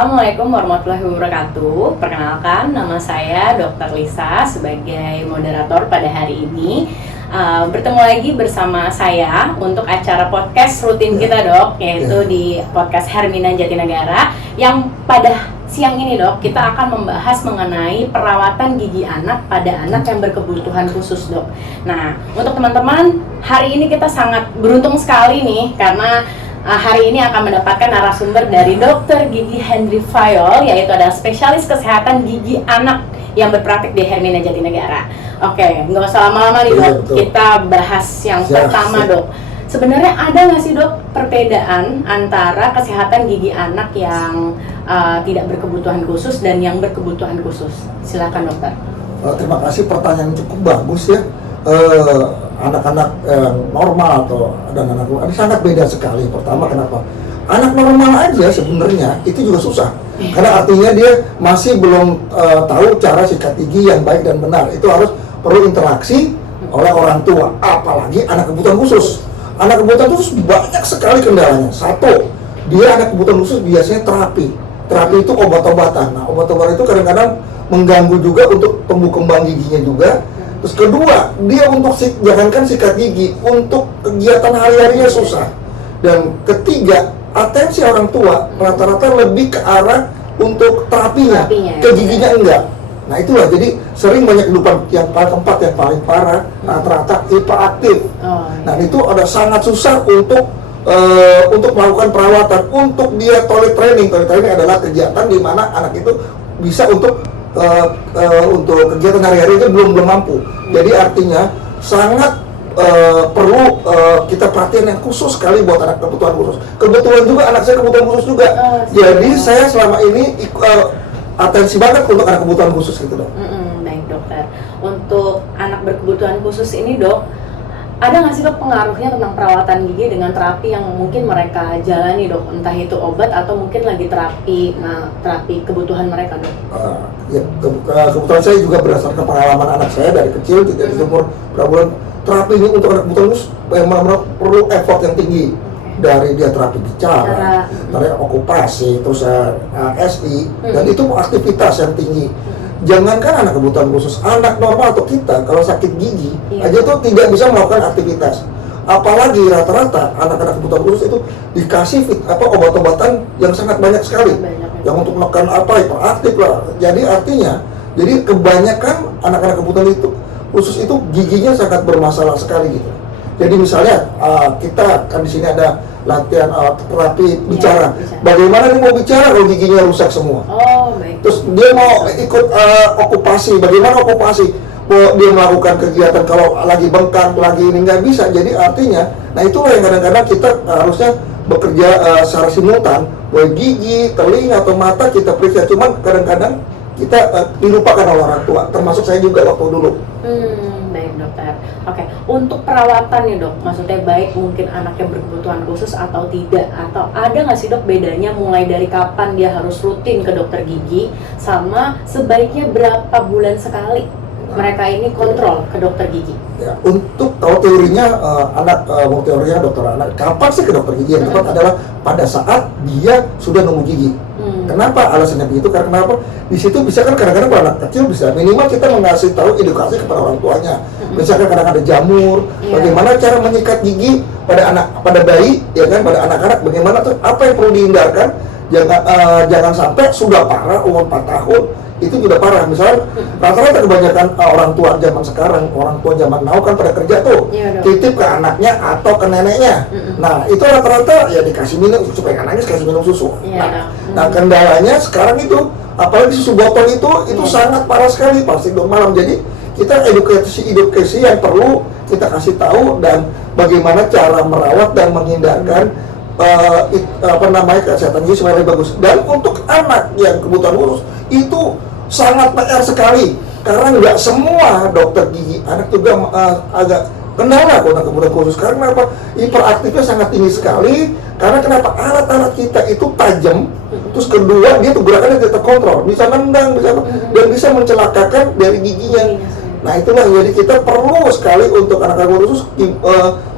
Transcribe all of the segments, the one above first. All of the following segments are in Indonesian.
Assalamualaikum warahmatullahi wabarakatuh. Perkenalkan, nama saya Dr. Lisa sebagai moderator pada hari ini. Bertemu lagi bersama saya untuk acara podcast rutin kita, Dok, yaitu di podcast Hermina Jatinegara. Yang pada siang ini, Dok, kita akan membahas mengenai perawatan gigi anak pada anak yang berkebutuhan khusus, Dok. Nah, untuk teman-teman, hari ini kita sangat beruntung sekali nih karena hari ini akan mendapatkan narasumber dari Dr. Gigi Henry Fayol, yaitu adalah spesialis kesehatan gigi anak yang berpraktik di Hermina Jatinegara. Oke, nggak usah lama-lama nih, Dok. Kita bahas yang pertama, Dok. Sebenarnya ada nggak sih, Dok, perbedaan antara kesehatan gigi anak yang tidak berkebutuhan khusus dan yang berkebutuhan khusus? Silakan, Dokter. Terima kasih, pertanyaan cukup bagus ya. Anak-anak normal atau dan anak ini sangat beda sekali. Pertama, kenapa? Anak normal aja sebenarnya itu juga susah, karena artinya dia masih belum tahu cara sikat gigi yang baik dan benar. Itu harus perlu interaksi oleh orang tua, apalagi anak kebutuhan khusus. Anak kebutuhan khusus banyak sekali kendalanya. Satu, dia anak kebutuhan khusus biasanya terapi. Terapi itu obat-obatan. Nah, obat-obatan itu kadang-kadang mengganggu juga untuk tumbuh kembang giginya juga. Terus kedua, dia untuk jangankan sikat gigi, untuk kegiatan hari-harinya susah. Dan ketiga, atensi orang tua rata-rata lebih ke arah untuk terapinya. Ke giginya enggak. Nah itulah, jadi sering banyak kehidupan yang paling keempat, yang paling parah, rata-rata hiperaktif. Nah itu ada sangat susah untuk melakukan perawatan, untuk dia toilet training. Toilet training adalah kegiatan di mana anak itu bisa untuk kegiatan hari-hari itu belum mampu. Jadi artinya sangat perlu kita perhatian yang khusus sekali buat anak kebutuhan khusus. Kebetulan juga anak saya kebutuhan khusus juga. Jadi saya selama ini atensi banget untuk anak kebutuhan khusus gitu, Dok. Baik, Dokter. Untuk anak berkebutuhan khusus ini, Dok, ada nggak sih, Dok, pengaruhnya tentang perawatan gigi dengan terapi yang mungkin mereka jalani, Dok? Entah itu obat atau mungkin lagi terapi kebutuhan mereka, Dok? Kebetulan saya juga berdasarkan pengalaman anak saya dari kecil, dari umur berapa bulan. Terapi ini untuk anak kebutuhan khusus memang perlu effort yang tinggi. Dari dia terapi bicara, dari okupasi, terus SI, dan itu aktivitas yang tinggi. Jangankan anak kebutuhan khusus, anak normal atau kita kalau sakit gigi aja tuh tidak bisa melakukan aktivitas. Apalagi rata-rata anak-anak kebutuhan khusus itu dikasih obat-obatan yang sangat banyak sekali, yang untuk menekan hiperaktif lah. Jadi artinya, kebanyakan anak-anak kebutuhan itu khusus itu giginya sangat bermasalah sekali gitu. Jadi misalnya kita kan di sini ada latihan terapi bicara. Bagaimana dia mau bicara kalau giginya rusak semua? Terus dia mau ikut okupasi. Bagaimana okupasi? Mau dia melakukan kegiatan kalau lagi bengkak, lagi ini nggak bisa. Jadi artinya, nah itulah yang kadang-kadang kita harusnya bekerja secara simultan. Baik gigi, telinga atau mata kita periksa. Cuman kadang-kadang kita dilupakan oleh orang tua. Termasuk saya juga waktu dulu. Baik, Dokter. Oke, untuk perawatan nih, Dok, maksudnya baik mungkin anak yang berkebutuhan khusus atau tidak, atau ada nggak sih, Dok, bedanya mulai dari kapan dia harus rutin ke dokter gigi sama sebaiknya berapa bulan sekali mereka ini kontrol ke dokter gigi? Ya, untuk tahu teorinya teorinya dokter anak, kapan sih ke dokter gigi? Yang tepat adalah pada saat dia sudah nemu gigi. Kenapa alasannya begitu? Karena kenapa? Di situ bisa kan kadang-kadang anak kecil bisa minimal kita mengasih tahu edukasi kepada orang tuanya. Misalkan kadang ada jamur, bagaimana cara menyikat gigi pada bayi, ya kan, pada anak-anak, bagaimana tuh apa yang perlu dihindarkan? Jangan sampai sudah parah umur 4 tahun itu sudah parah. Misalnya rata-rata kebanyakan orang tua zaman sekarang, orang tua zaman now kan pada kerja tuh, titip ke anaknya atau ke neneknya. Nah itu rata-rata ya dikasih minum supaya anaknya kasih minum susu. Nah kendalanya sekarang itu, apalagi susu botol itu sangat parah sekali pasti dok malam. Jadi kita edukasi yang perlu kita kasih tahu dan bagaimana cara merawat dan menghindarkan kesehatan gigi supaya lebih bagus. Dan untuk anak yang kebutuhan khusus itu sangat PR sekali karena nggak semua dokter gigi anak juga agak kendala kalau kebutuhan khusus. Karena apa? Hiperaktifnya sangat tinggi sekali. Karena kenapa? Alat-alat kita itu tajam. Terus kedua dia tuh gerakannya tidak terkontrol, bisa nendang, dan bisa mencelakakan dari giginya. Nah itulah, jadi kita perlu sekali untuk anak-anak khusus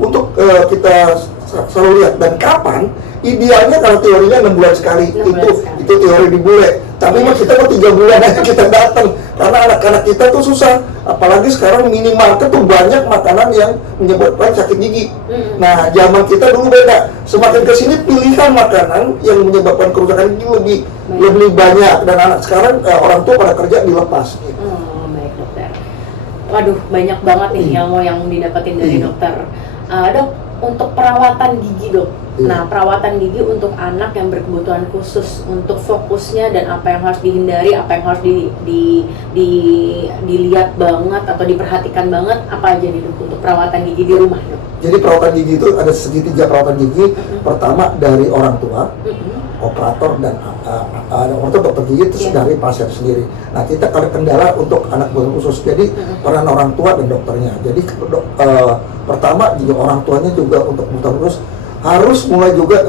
untuk kita selalu lihat. Dan kapan? Idealnya kalau teorinya 6 bulan sekali. 6 bulan sekali. Itu teori di bule. Tapi mah kita mau 3 bulan aja kita datang. Karena anak-anak kita tuh susah. Apalagi sekarang minimarket tuh banyak makanan yang menyebabkan sakit gigi. Nah, zaman kita dulu beda. Semakin kesini pilihan makanan yang menyebabkan kerusakan gigi lebih banyak. Dan anak sekarang orang tua pada kerja dilepas. Gitu. Baik dokter. Waduh, banyak banget nih ilmu yang didapetin dari dokter. Dok, untuk perawatan gigi dok. Nah, perawatan gigi untuk anak yang berkebutuhan khusus, untuk fokusnya dan apa yang harus dihindari, apa yang harus dilihat banget atau diperhatikan banget, apa aja nih dok untuk perawatan gigi di rumah dok? Jadi perawatan gigi itu ada segitiga perawatan gigi. Pertama dari orang tua, operator, dan orang tua dokter gigi, terus dari pasien sendiri. Nah, kita ada kendala untuk anak berkebutuhan khusus. Jadi peran orang tua dan dokternya. Jadi pertama juga orang tuanya juga untuk kebutuhan khusus harus mulai juga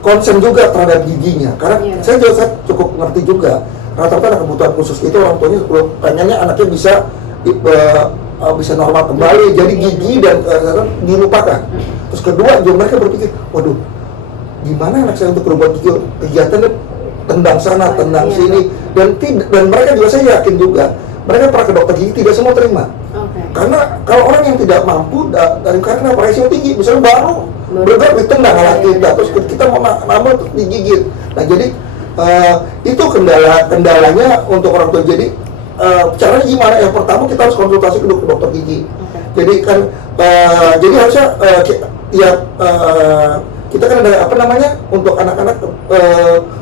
konsen juga terhadap giginya. Karena saya cukup ngerti juga rata-rata anak kebutuhan khusus itu orang tuanya pengennya anaknya bisa normal kembali, jadi gigi dan dilupakan. Terus kedua juga mereka berpikir, waduh, gimana anak saya untuk berubah gigi, kegiatannya tendang sana, tendang sini, dan mereka juga, saya yakin juga mereka pernah ke dokter gigi tidak semua terima. Karena kalau orang yang tidak mampu dari karena resiko tinggi, misalnya baru bergerak ditendang alat kita, terus kita mau nambah terus digigit. Nah, jadi itu kendalanya untuk orang tua. Jadi caranya gimana? Yang pertama kita harus konsultasi ke dokter gigi. Jadi kan jadi harusnya kita kan ada apa namanya untuk anak-anak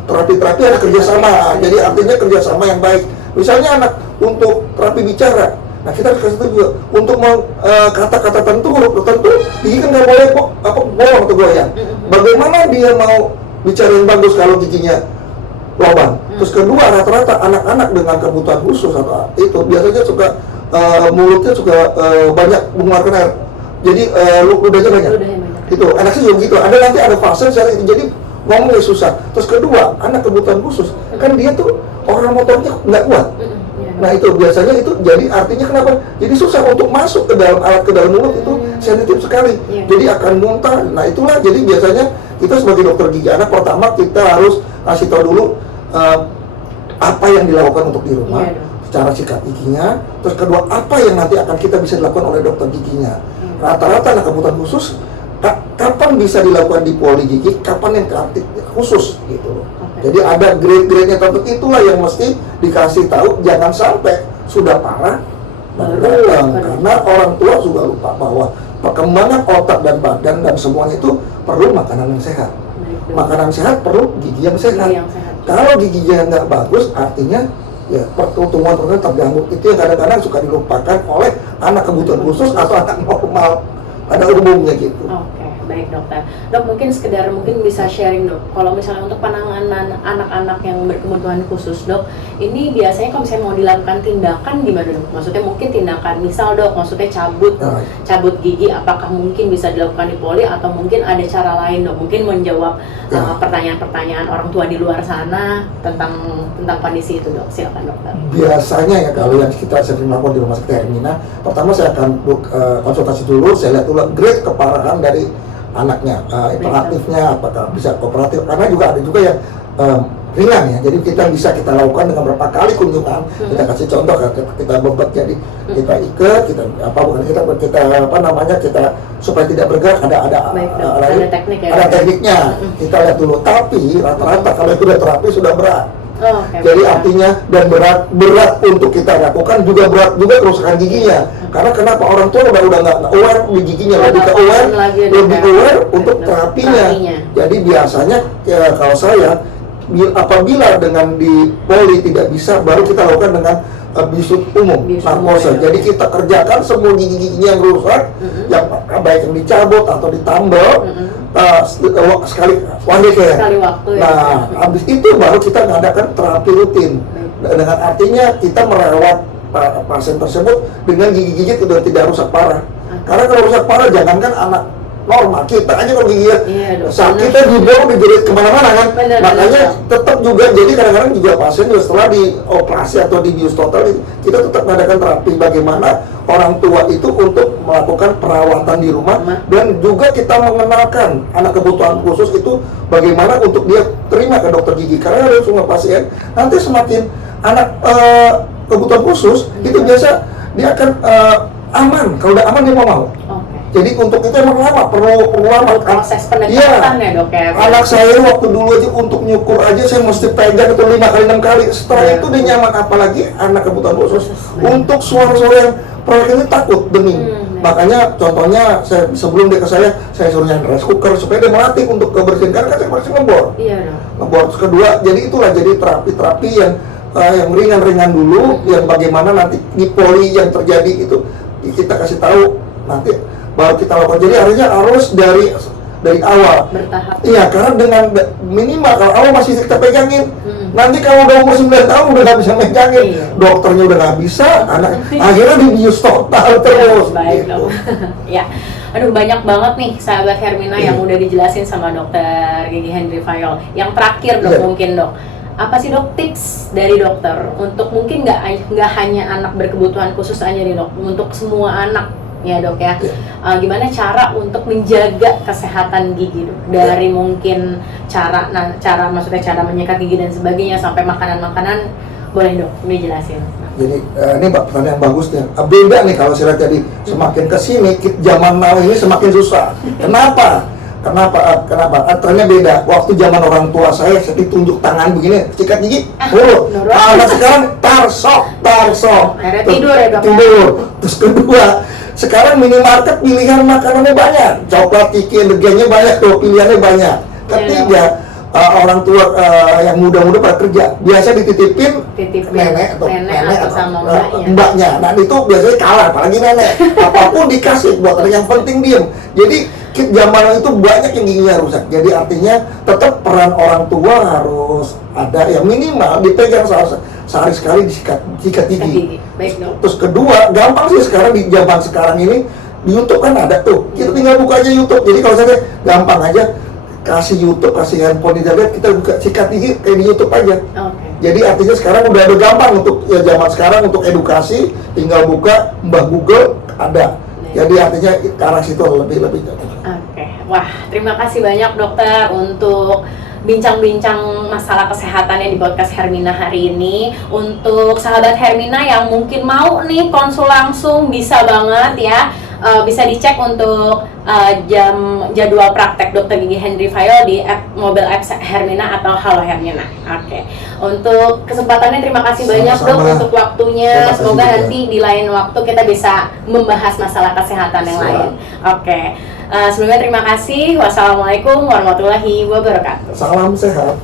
terapi-terapi ada kerjasama. Jadi artinya kerjasama yang baik. Misalnya anak untuk terapi bicara, nah kita harus kasih tahu juga untuk kata-kata tertentu, huruf tertentu, gigi kan nggak boleh bolong atau goyang. Bagaimana dia mau bicara yang bagus kalau giginya lubang? Terus kedua, rata-rata anak-anak dengan kebutuhan khusus atau itu biasanya suka mulutnya suka banyak mengeluarkan air. Jadi ludahnya banyak. Itu anak saya juga gitu. Ada nanti ada fase jadi ngomongnya susah. Terus kedua, anak kebutuhan khusus kan dia tuh orang motornya nggak kuat. Nah itu biasanya itu jadi artinya kenapa? Jadi susah untuk masuk ke dalam alat, ke dalam mulut, itu sensitif sekali. Jadi akan muntah. Nah itulah jadi biasanya kita sebagai dokter gigi anak pertama kita harus kasih tahu dulu apa yang dilakukan untuk di rumah, secara sikat giginya. Terus kedua, apa yang nanti akan kita bisa dilakukan oleh dokter giginya. Rata-rata anak kebutuhan khusus kapan bisa dilakukan di poli gigi, kapan yang khusus gitu loh. Jadi ada grade-grade-nya tertentu, itulah yang mesti dikasih tahu, jangan sampai sudah parah baru datang. Karena orang tua juga lupa bahwa perkembangan otak dan badan dan semuanya itu perlu makanan yang sehat. Makanan sehat perlu gigi yang sehat. Kalau giginya nggak bagus, artinya ya pertumbuhan terganggu. Itu yang kadang-kadang suka dilupakan oleh anak kebutuhan khusus atau anak normal pada umumnya gitu. Baik dokter. Dok, mungkin sekedar bisa sharing dok, kalau misalnya untuk penanganan anak-anak yang berkebutuhan khusus dok, ini biasanya kalau misalnya mau dilakukan tindakan gimana dok? Maksudnya mungkin tindakan misal dok, maksudnya cabut gigi, apakah mungkin bisa dilakukan di poli atau mungkin ada cara lain dok? Mungkin menjawab pertanyaan-pertanyaan orang tua di luar sana tentang kondisi itu dok. Silakan dokter. Biasanya ya kalau yang kita sering melakukan di rumah sakit Hermina, pertama saya akan konsultasi dulu, saya lihat dulu grade keparahan dari anaknya, interaktifnya apakah bisa kooperatif, karena juga ada juga yang ringan ya, jadi kita lakukan dengan berapa kali kunjungan. Kita kasih contoh, kita bebat, jadi kita ikat, kita supaya tidak bergerak, ada tekniknya. Kita lihat dulu, tapi rata-rata kalau itu udah terapi sudah berat. Jadi artinya dan berat untuk kita lakukan, juga berat juga kerusakan giginya. Karena kenapa? Orang tua udah nggak aware di giginya, lebih aware untuk terapinya. Jadi biasanya kalau saya apabila dengan di poli tidak bisa, baru kita lakukan dengan bisu umum, narkosa. Jadi kita kerjakan semua gigi-giginya yang rusak, yang baik yang dicabut atau ditambal, sekali waktu. Nah, habis itu baru kita mengadakan terapi rutin. Dengan artinya kita merawat pasien tersebut dengan gigi-gigi sudah tidak rusak parah. Karena kalau rusak parah, jangankan anak normal. Kita aja kalau gigi Iya, Dok. sakitnya dijerit kemana-mana kan. Bener, Makanya bener. tetap juga, jadi kadang-kadang juga pasien juga setelah dioperasi atau dibius total, kita tetap mengadakan terapi bagaimana orang tua itu untuk melakukan perawatan di rumah, dan juga kita mengenalkan anak kebutuhan khusus itu bagaimana untuk dia terima ke dokter gigi. Karena ada semua pasien nanti semakin anak kebutuhan khusus itu biasa dia akan aman. Kalau udah aman dia mau. Oke. Jadi untuk itu emang lama, perlu lama. Proses pendekatan ya, Dok ya. Anak saya waktu dulu aja untuk nyukur aja saya mesti pegang itu 5 kali 6 kali. Setelah itu dia nyaman, apalagi anak kebutuhan khusus. Untuk suara-suara yang proyek ini takut dening. Makanya contohnya sebelum dia ke saya suruh nyalain rice cooker supaya dia melatih untuk kebersihan, karena kan saya masih ngebor. Iya, Dok. Ngebor. Terus kedua, jadi itulah jadi terapi-terapi yang ringan-ringan dulu, yang bagaimana nanti di poli yang terjadi itu kita kasih tahu, nanti baru kita lakukan. Jadi artinya harus dari awal. Bertahap. Iya, karena dengan minimal kalau awal masih kita pegangin, nanti kalau udah umur 9 tahun udah nggak bisa megangin, dokternya udah nggak bisa, akhirnya dibius total terus. Baik, gitu. Dok. Ya. Aduh, banyak banget nih sahabat Hermina yang udah dijelasin sama dokter Gigi Hendry Fayol. Yang terakhir, Dok, mungkin, Dok, apa sih, Dok, tips dari dokter untuk mungkin nggak hanya anak berkebutuhan khusus aja nih, Dok, untuk semua anak ya, Dok ya. Gimana cara untuk menjaga kesehatan gigi, Dok? Dari mungkin cara maksudnya cara menyikat gigi dan sebagainya sampai makanan-makanan, boleh, Dok dijelasin. Jadi ini pertanyaan yang bagus nih. Beda nih kalau saya lihat, jadi semakin kesini zaman now ini semakin susah. Kenapa? Trennya beda. Waktu zaman orang tua saya ditunjuk tangan begini, sikat gigi, nurut. Nah, sekarang tarsok. Akhirnya tidur ya, Dok? Tidur. Terus kedua, sekarang minimarket pilihan makanannya banyak. Coklat, ciki, energinya banyak tuh, pilihannya banyak. Ketiga, orang tua yang muda-muda pada kerja, biasa dititipin nenek atau sama mbaknya. Nah, itu biasanya kalah, apalagi nenek. Apapun dikasih buat yang penting diem. Jadi zaman itu banyak yang giginya rusak. Jadi artinya tetap peran orang tua harus ada, yang minimal dipegang sehari sekali disikat gigi. Baik, Dok. Terus kedua, gampang sih sekarang di zaman sekarang ini, di YouTube kan ada tuh. Kita tinggal buka aja YouTube. Jadi kalau saya gampang aja, kasih YouTube, kasih handphone di tablet, kita buka sikat gigi kayak di YouTube aja. Jadi artinya sekarang udah ada gampang untuk zaman sekarang untuk edukasi, tinggal buka Mbah Google ada. Jadi artinya ke arah situ lebih Oke. Wah, terima kasih banyak, Dokter, untuk bincang-bincang masalah kesehatannya di podcast Hermina hari ini. Untuk sahabat Hermina yang mungkin mau nih konsul langsung, bisa banget ya. Bisa dicek untuk jadwal praktek Dr. Gigi Hendry Fayol di mobile apps Hermina atau Halo Hermina. Oke. Untuk kesempatannya terima kasih banyak, Dok, untuk waktunya. Semoga nanti di lain waktu kita bisa membahas masalah kesehatan yang lain. Oke. Sebelumnya terima kasih. Wassalamualaikum warahmatullahi wabarakatuh. Salam sehat.